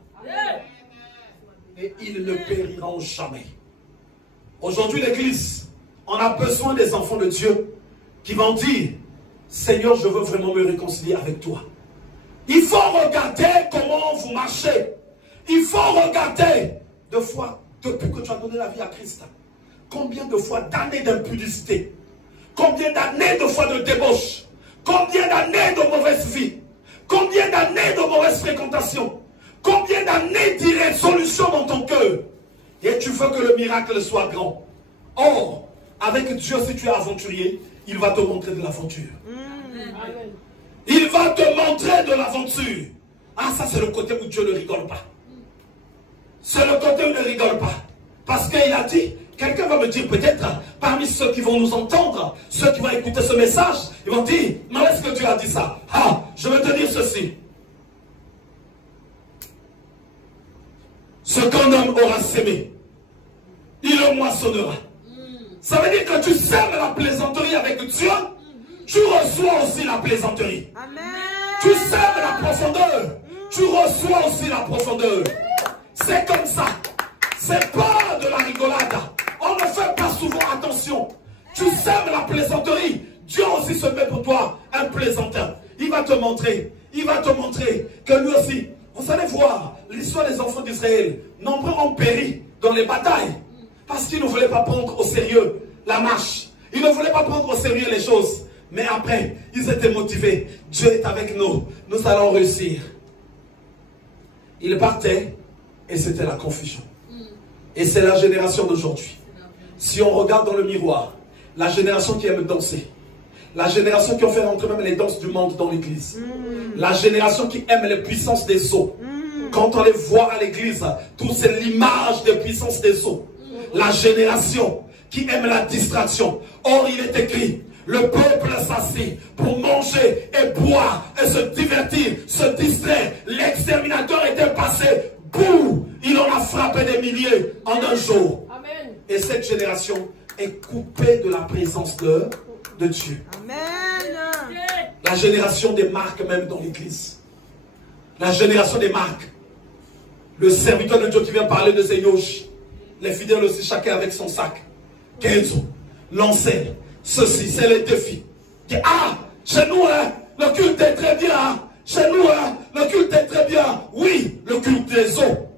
Et ils ne périront jamais. Aujourd'hui, l'Église, on a besoin des enfants de Dieu qui vont dire, Seigneur, je veux vraiment me réconcilier avec toi. Il faut regarder comment vous marchez. Il faut regarder de fois, depuis que tu as donné la vie à Christ, combien de fois d'années d'impudicité, combien d'années de fois de débauche, combien d'années de mauvaise vie, combien d'années de mauvaise fréquentation, combien d'années d'irrésolution dans ton cœur, et tu veux que le miracle soit grand. Or, avec Dieu, si tu es aventurier, il va te montrer de l'aventure. Il va te montrer de l'aventure. Ah, ça c'est le côté où Dieu ne rigole pas. C'est le côté où il ne rigole pas. Parce qu'il a dit, quelqu'un va me dire peut-être, parmi ceux qui vont nous entendre, ceux qui vont écouter ce message, ils vont dire, mais est-ce que Dieu a dit ça? Ah, je vais te dire ceci. Ce qu'un homme aura sémé, il le moissonnera. Ça veut dire que tu sèmes la plaisanterie avec Dieu, tu reçois aussi la plaisanterie. Amen. Tu sèmes la profondeur, tu reçois aussi la profondeur. C'est comme ça. C'est pas de la rigolade. On ne fait pas souvent attention. Tu sèmes la plaisanterie. Dieu aussi se met pour toi un plaisantin. Il va te montrer. Il va te montrer que lui aussi. Vous allez voir l'histoire des enfants d'Israël. Nombreux ont péri dans les batailles. Parce qu'ils ne voulaient pas prendre au sérieux la marche. Ils ne voulaient pas prendre au sérieux les choses. Mais après, ils étaient motivés. Dieu est avec nous. Nous allons réussir. Ils partaient et c'était la confusion. Et c'est la génération d'aujourd'hui. Si on regarde dans le miroir, la génération qui aime danser, la génération qui ont fait rentrer même les danses du monde dans l'église, la génération qui aime les puissances des eaux. Quand on les voit à l'église, tout c'est l'image des puissances des eaux. La génération qui aime la distraction. Or, il est écrit, le peuple s'assit pour manger et boire et se divertir, se distraire. L'exterminateur était passé, boum, il en a frappé des milliers en un jour. Amen. Et cette génération est coupée de la présence de Dieu. Amen. La génération des marques même dans l'église. La génération des marques. Le serviteur de Dieu qui vient parler de ses yoches. Les fidèles aussi, chacun avec son sac. Kenzo, l'enseigne. Ceci, c'est les défis. Ah, chez nous, hein, le culte est très bien. Chez nous, hein, le culte est très bien. Oui, le culte des eaux.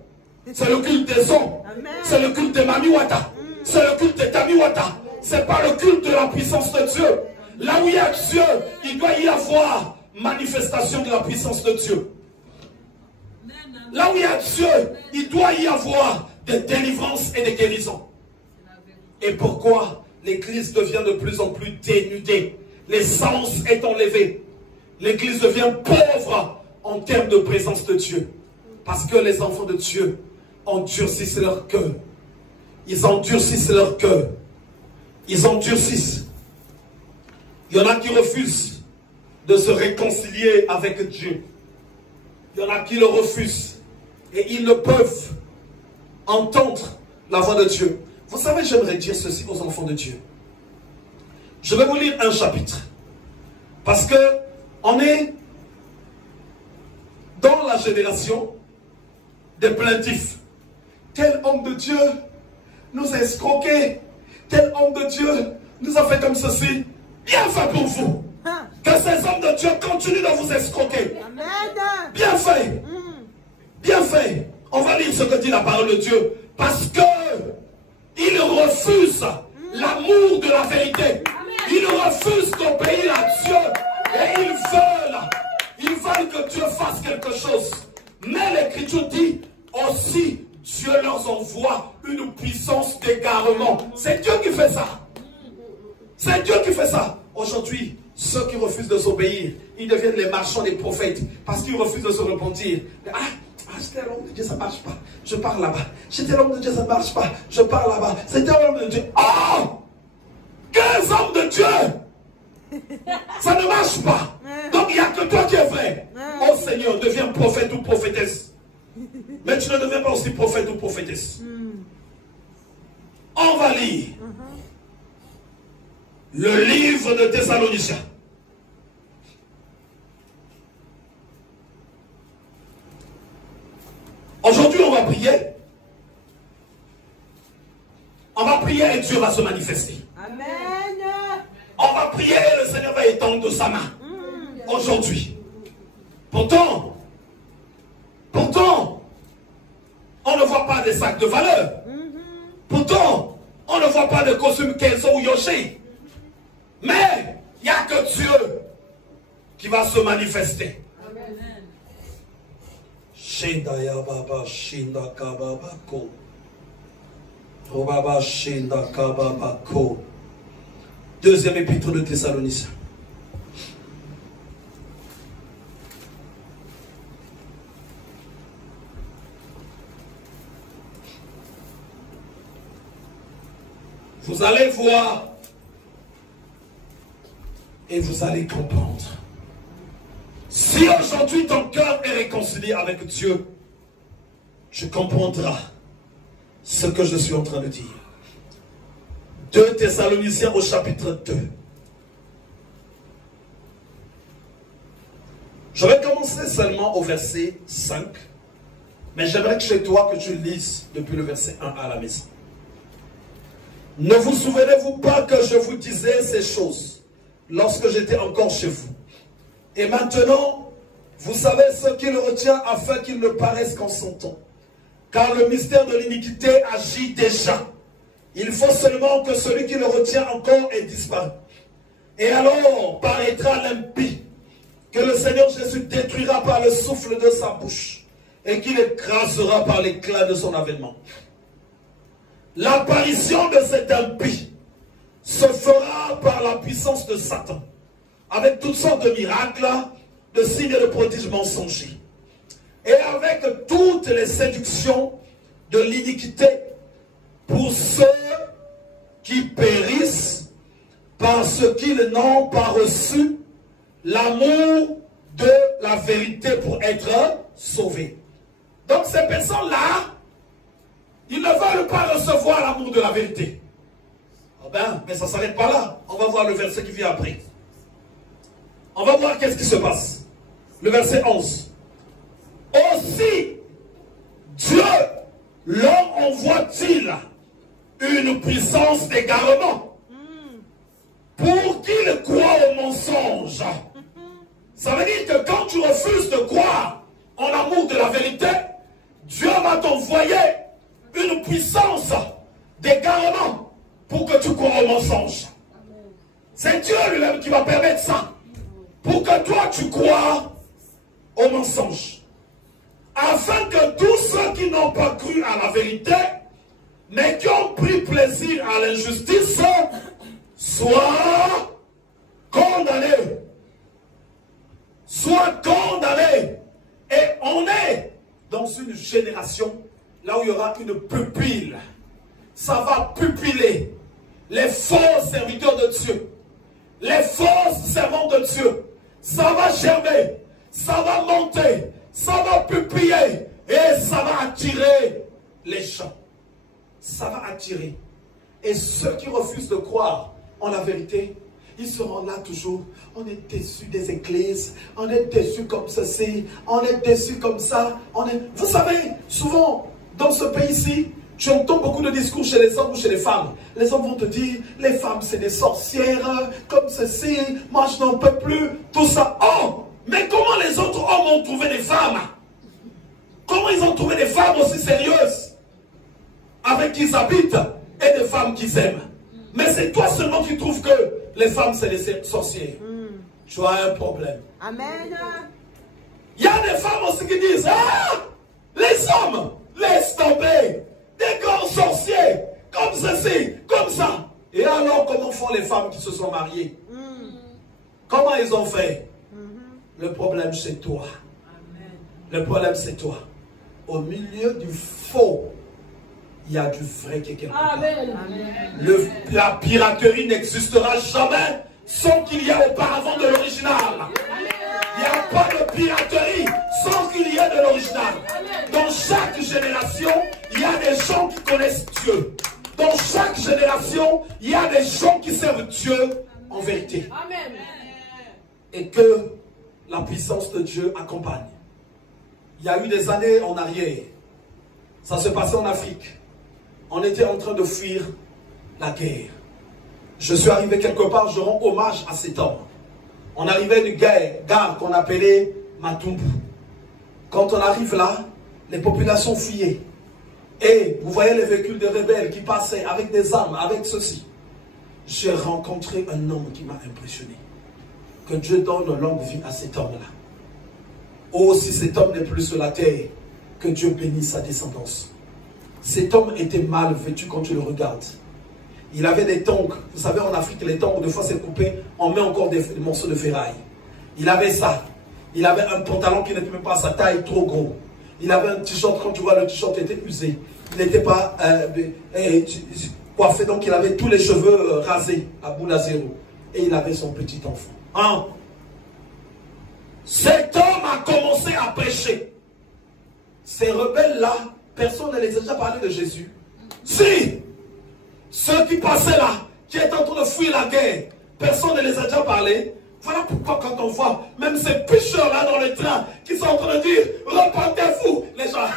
C'est le culte des eaux. C'est le culte de Mamiwata. C'est le culte de Tamiwata. C'est pas le culte de la puissance de Dieu. Là où il y a Dieu, il doit y avoir manifestation de la puissance de Dieu. Là où il y a Dieu, il doit y avoir des délivrances et des guérisons. Et pourquoi l'église devient de plus en plus dénudée? L'essence est enlevée. L'église devient pauvre en termes de présence de Dieu. Parce que les enfants de Dieu endurcissent leur cœur. Ils endurcissent leur cœur. Ils endurcissent. Il y en a qui refusent de se réconcilier avec Dieu. Il y en a qui le refusent. Et ils ne peuvent entendre la voix de Dieu. Vous savez, j'aimerais dire ceci aux enfants de Dieu. Je vais vous lire un chapitre. Parce que on est dans la génération des plaintifs. Tel homme de Dieu nous a escroqués. Tel homme de Dieu nous a fait comme ceci. Bien fait pour vous. Que ces hommes de Dieu continuent de vous escroquer. Bien fait. Bien fait. On va lire ce que dit la parole de Dieu. Parce que ils refusent l'amour de la vérité. Ils refusent d'obéir à Dieu. Et ils veulent que Dieu fasse quelque chose. Mais l'Écriture dit aussi, Dieu leur envoie une puissance d'égarement. C'est Dieu qui fait ça. C'est Dieu qui fait ça. Aujourd'hui, ceux qui refusent de s'obéir, ils deviennent les marchands des prophètes. Parce qu'ils refusent de se repentir. J'étais l'homme de Dieu, ça ne marche pas. Je pars là-bas. J'étais l'homme de Dieu, ça ne marche pas. Je pars là-bas. C'était l'homme de Dieu. Oh! 15 hommes de Dieu! Ça ne marche pas. Donc il n'y a que toi qui es vrai. Oh Seigneur, deviens prophète ou prophétesse. Mais tu ne deviens pas aussi prophète ou prophétesse. On va lire le livre de Thessaloniciens. Aujourd'hui, on va prier. On va prier et Dieu va se manifester. Amen. On va prier et le Seigneur va étendre sa main. Aujourd'hui. Pourtant, on ne voit pas des sacs de valeur. Pourtant, on ne voit pas de costume Kenzo ou Yoshi. Mais, il n'y a que Dieu qui va se manifester. Shindaya baba shinda kababako. Obaba shinda kababako. Deuxième épître de Thessaloniciens. Vous allez voir et vous allez comprendre. Si aujourd'hui ton cœur est réconcilié avec Dieu, tu comprendras ce que je suis en train de dire. 2 Thessaloniciens au chapitre 2. Je vais commencer seulement au verset 5, mais j'aimerais que chez toi que tu lises depuis le verset 1 à la maison. Ne vous souvenez-vous pas que je vous disais ces choses lorsque j'étais encore chez vous? Et maintenant, vous savez ce qui le retient afin qu'il ne paraisse qu'en son temps. Car le mystère de l'iniquité agit déjà. Il faut seulement que celui qui le retient encore ait disparu. Et alors paraîtra l'impie, que le Seigneur Jésus détruira par le souffle de sa bouche. et qu'il écrasera par l'éclat de son avènement. L'apparition de cet impie se fera par la puissance de Satan, avec toutes sortes de miracles, de signes et de prodiges mensongers, et avec toutes les séductions de l'iniquité pour ceux qui périssent parce qu'ils n'ont pas reçu l'amour de la vérité pour être sauvés. Donc ces personnes-là, ils ne veulent pas recevoir l'amour de la vérité. Oh ben, mais ça ne s'arrête pas là. On va voir le verset qui vient après. On va voir qu'est-ce qui se passe. Le verset 11. Aussi, Dieu leur envoie-t-il une puissance d'égarement pour qu'ils croient au mensonge. Ça veut dire que quand tu refuses de croire en l'amour de la vérité, Dieu va t'envoyer une puissance d'égarement pour que tu crois au mensonge. C'est Dieu lui-même qui va permettre ça. Pour que toi tu crois au mensonge. Afin que tous ceux qui n'ont pas cru à la vérité, mais qui ont pris plaisir à l'injustice, soient condamnés. Soient condamnés. Et on est dans une génération là où il y aura une pupille. Ça va pupiller les faux serviteurs de Dieu, les fausses servants de Dieu. Ça va germer, ça va monter, ça va pupiller et ça va attirer les gens. Ça va attirer. Et ceux qui refusent de croire en la vérité, ils seront là toujours. On est déçus des églises, on est déçus comme ceci, on est déçus comme ça. Vous savez, souvent, dans ce pays-ci, tu entends beaucoup de discours chez les hommes ou chez les femmes. Les hommes vont te dire, les femmes c'est des sorcières, comme ceci, moi je n'en peux plus, tout ça. Oh, mais comment les autres hommes ont trouvé des femmes? Comment ils ont trouvé des femmes aussi sérieuses, avec qui ils habitent, et des femmes qu'ils aiment? Mais c'est toi seulement qui trouves que les femmes c'est des sorcières. Tu as un problème. Amen. Il y a des femmes aussi qui disent, ah, les hommes, laisse tomber. Des grands sorciers, comme ceci, comme ça. Et alors, comment font les femmes qui se sont mariées? Comment ils ont fait? Le problème, c'est toi. Le problème, c'est toi. Au milieu du faux, il y a du vrai qui est quelque part. La piraterie n'existera jamais sans qu'il y ait auparavant de l'original. Il n'y a pas de piraterie sans qu'il y ait de l'original. Dans chaque génération, il y a des gens qui connaissent Dieu. Dans chaque génération, il y a des gens qui servent Dieu en vérité. Amen. Et que la puissance de Dieu accompagne. Il y a eu des années en arrière, ça se passait en Afrique. On était en train de fuir la guerre. Je suis arrivé quelque part, je rends hommage à cet homme. On arrivait d'une gare qu'on appelait Matumbu. Quand on arrive là, les populations fuyaient. Et vous voyez les véhicules de rebelles qui passaient avec des armes, avec ceci. J'ai rencontré un homme qui m'a impressionné. Que Dieu donne longue vie à cet homme-là. Oh, si cet homme n'est plus sur la terre, que Dieu bénisse sa descendance. Cet homme était mal vêtu quand tu le regardes. Il avait des tongs. Vous savez, en Afrique, les tongs, des fois, c'est coupé. On met encore des morceaux de ferraille. Il avait ça. Il avait un pantalon qui n'était même pas à sa taille, trop gros. Il avait un t-shirt, quand tu vois, le t-shirt était usé. Il n'était pas coiffé, donc il avait tous les cheveux rasés à boule à zéro. Et il avait son petit enfant. Hein? Cet homme a commencé à prêcher. Ces rebelles-là, personne ne les a déjà parlé de Jésus. Si! Ceux qui passaient là, qui étaient en train de fuir la guerre, personne ne les a déjà parlé. Voilà pourquoi quand on voit même ces pêcheurs là dans les trains qui sont en train de dire repentez-vous, les gens,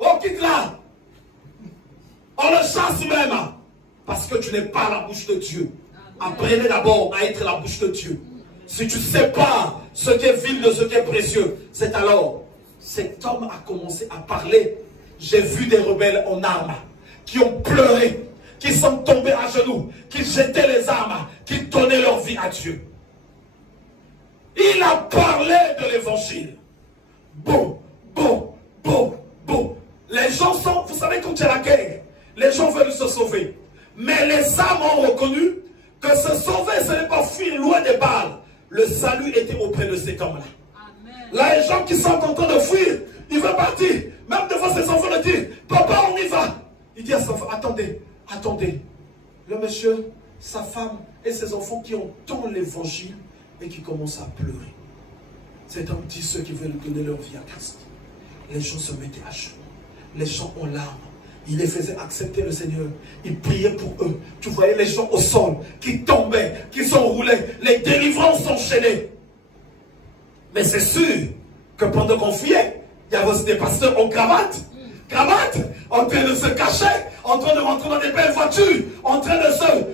on quitte là. On le chasse même. Parce que tu n'es pas la bouche de Dieu. Apprenez d'abord à être la bouche de Dieu. Si tu ne sais pas ce qui est vil de ce qui est précieux, c'est alors cet homme a commencé à parler. J'ai vu des rebelles en armes qui ont pleuré, qui sont tombés à genoux, qui jetaient les armes, qui donnaient leur vie à Dieu. Il a parlé de l'évangile. Bon, bon, gens sont, vous savez, quand il y a la guerre, les gens veulent se sauver. Mais les âmes ont reconnu que se sauver, ce n'est pas fuir loin des balles. Le salut était auprès de cet homme-là. Là, les gens qui sont en train de fuir, ils veulent partir. Même devant ses enfants, ils disent, papa, on y va. Il dit à son enfant, attendez, attendez. Le monsieur, sa femme et ses enfants qui entendent l'évangile et qui commencent à pleurer. Cet homme dit ceux qui veulent donner leur vie à Christ. Les gens se mettaient à genoux. Les gens en larmes. Il les faisait accepter le Seigneur. Il priait pour eux. Tu voyais les gens au sol qui tombaient, qui s'enroulaient. Les délivrances s'enchaînaient. Mais c'est sûr que pendant qu'on fuyait, il y avait aussi des pasteurs en cravate. Cravate, en train de se cacher, en train de rentrer dans des belles voitures, en train de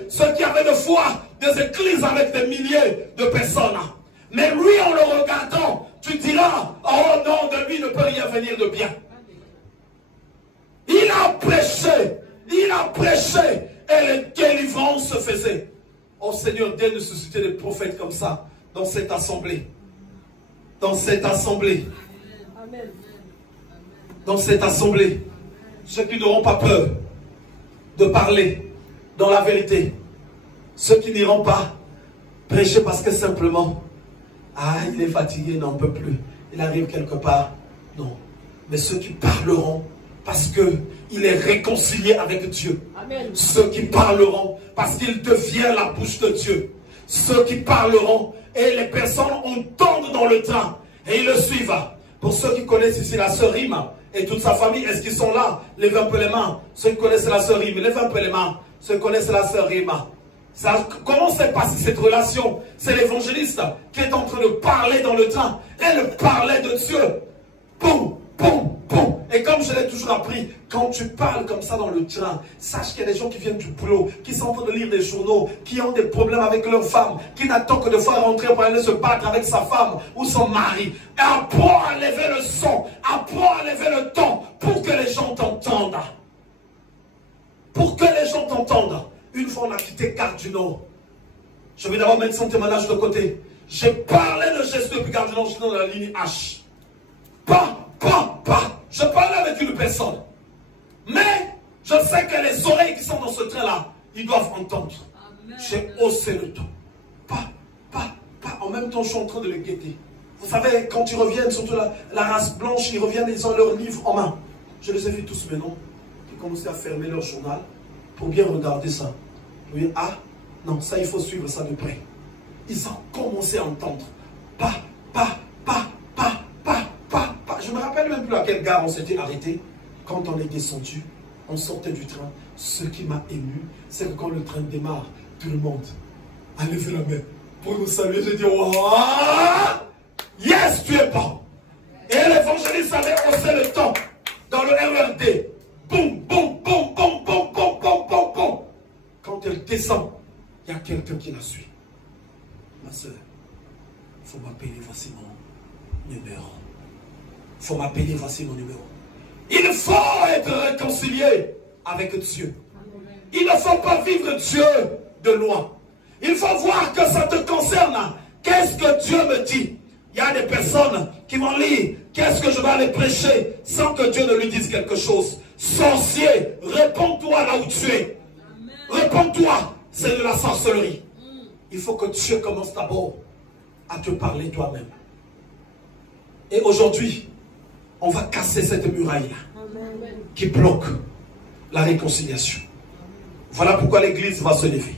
ceux qui avaient de foi, des églises avec des milliers de personnes. Mais lui, en le regardant, tu diras, oh non, de lui ne peut rien venir de bien. Il a prêché, et les délivrances se faisaient. Oh Seigneur, daigne de susciter des prophètes comme ça, dans cette assemblée. Dans cette assemblée. Amen. Dans cette assemblée. Ceux qui n'auront pas peur de parler dans la vérité. Ceux qui n'iront pas prêcher parce que simplement, ah, il est fatigué, il n'en peut plus. Il arrive quelque part. Non. Mais ceux qui parleront parce qu'il est réconcilié avec Dieu. Amen. Ceux qui parleront parce qu'il devient la bouche de Dieu. Ceux qui parleront et les personnes entendent dans le train et ils le suivent. Pour ceux qui connaissent ici la sœur Rima et toute sa famille, est-ce qu'ils sont là? Levez un peu les mains. Ceux qui connaissent la sœur Rima, levez un peu les mains. Ceux qui connaissent la sœur Rima. Comment s'est passée cette relation? C'est l'évangéliste qui est en train de parler dans le train. Elle parlait de Dieu. Boum, boum, boum. Et comme je l'ai toujours appris, quand tu parles comme ça dans le train, sache qu'il y a des gens qui viennent du boulot, qui sont en train de lire des journaux, qui ont des problèmes avec leur femme, qui n'attendent que de fois rentrer pour aller se battre avec sa femme ou son mari. Et apprends à lever le son, apprends à lever le ton pour que les gens t'entendent. Pour que les gens t'entendent. Une fois on a quitté Gare du Nord. Je vais d'abord mettre son témoignage de côté. J'ai parlé de Jésus depuis Gare du Nord, je suis dans la ligne H. Pas. Je parlais avec une personne. Mais je sais que les oreilles qui sont dans ce train-là, ils doivent entendre. J'ai haussé le ton. Pas. En même temps, je suis en train de les guetter. Vous savez, quand ils reviennent, surtout la race blanche, ils reviennent, ils ont leur livre en main. Je les ai vus tous maintenant. Ils commençaient à fermer leur journal pour bien regarder ça. Oui, ah, non, ça, il faut suivre ça de près. Ils ont commencé à entendre. Pas. Je ne me rappelle même plus à quelle gare on s'était arrêté. Quand on est descendu, on sortait du train. Ce qui m'a ému, c'est que quand le train démarre, tout le monde a levé la main pour nous saluer. J'ai dit, waouh, yes, tu es bon. Et l'évangéliste avait haussé le ton dans le RERD. Boum, boum, boum, boum, boum, boum, boum, boum, boum. Quand elle descend, il y a quelqu'un qui la suit. Ma soeur, il faut m'appeler, voici mon numéro. Il faut m'appeler, voici mon numéro. Il faut être réconcilié avec Dieu. Il ne faut pas vivre Dieu de loin. Il faut voir que ça te concerne. Qu'est-ce que Dieu me dit? Il y a des personnes qui vont lire. Qu'est-ce que je vais aller prêcher sans que Dieu ne lui dise quelque chose? Sorcier, réponds-toi là où tu es. Réponds-toi, c'est de la sorcellerie. Il faut que Dieu commence d'abord à te parler toi-même. Et aujourd'hui, on va casser cette muraille-là qui bloque la réconciliation. Voilà pourquoi l'Église va se lever.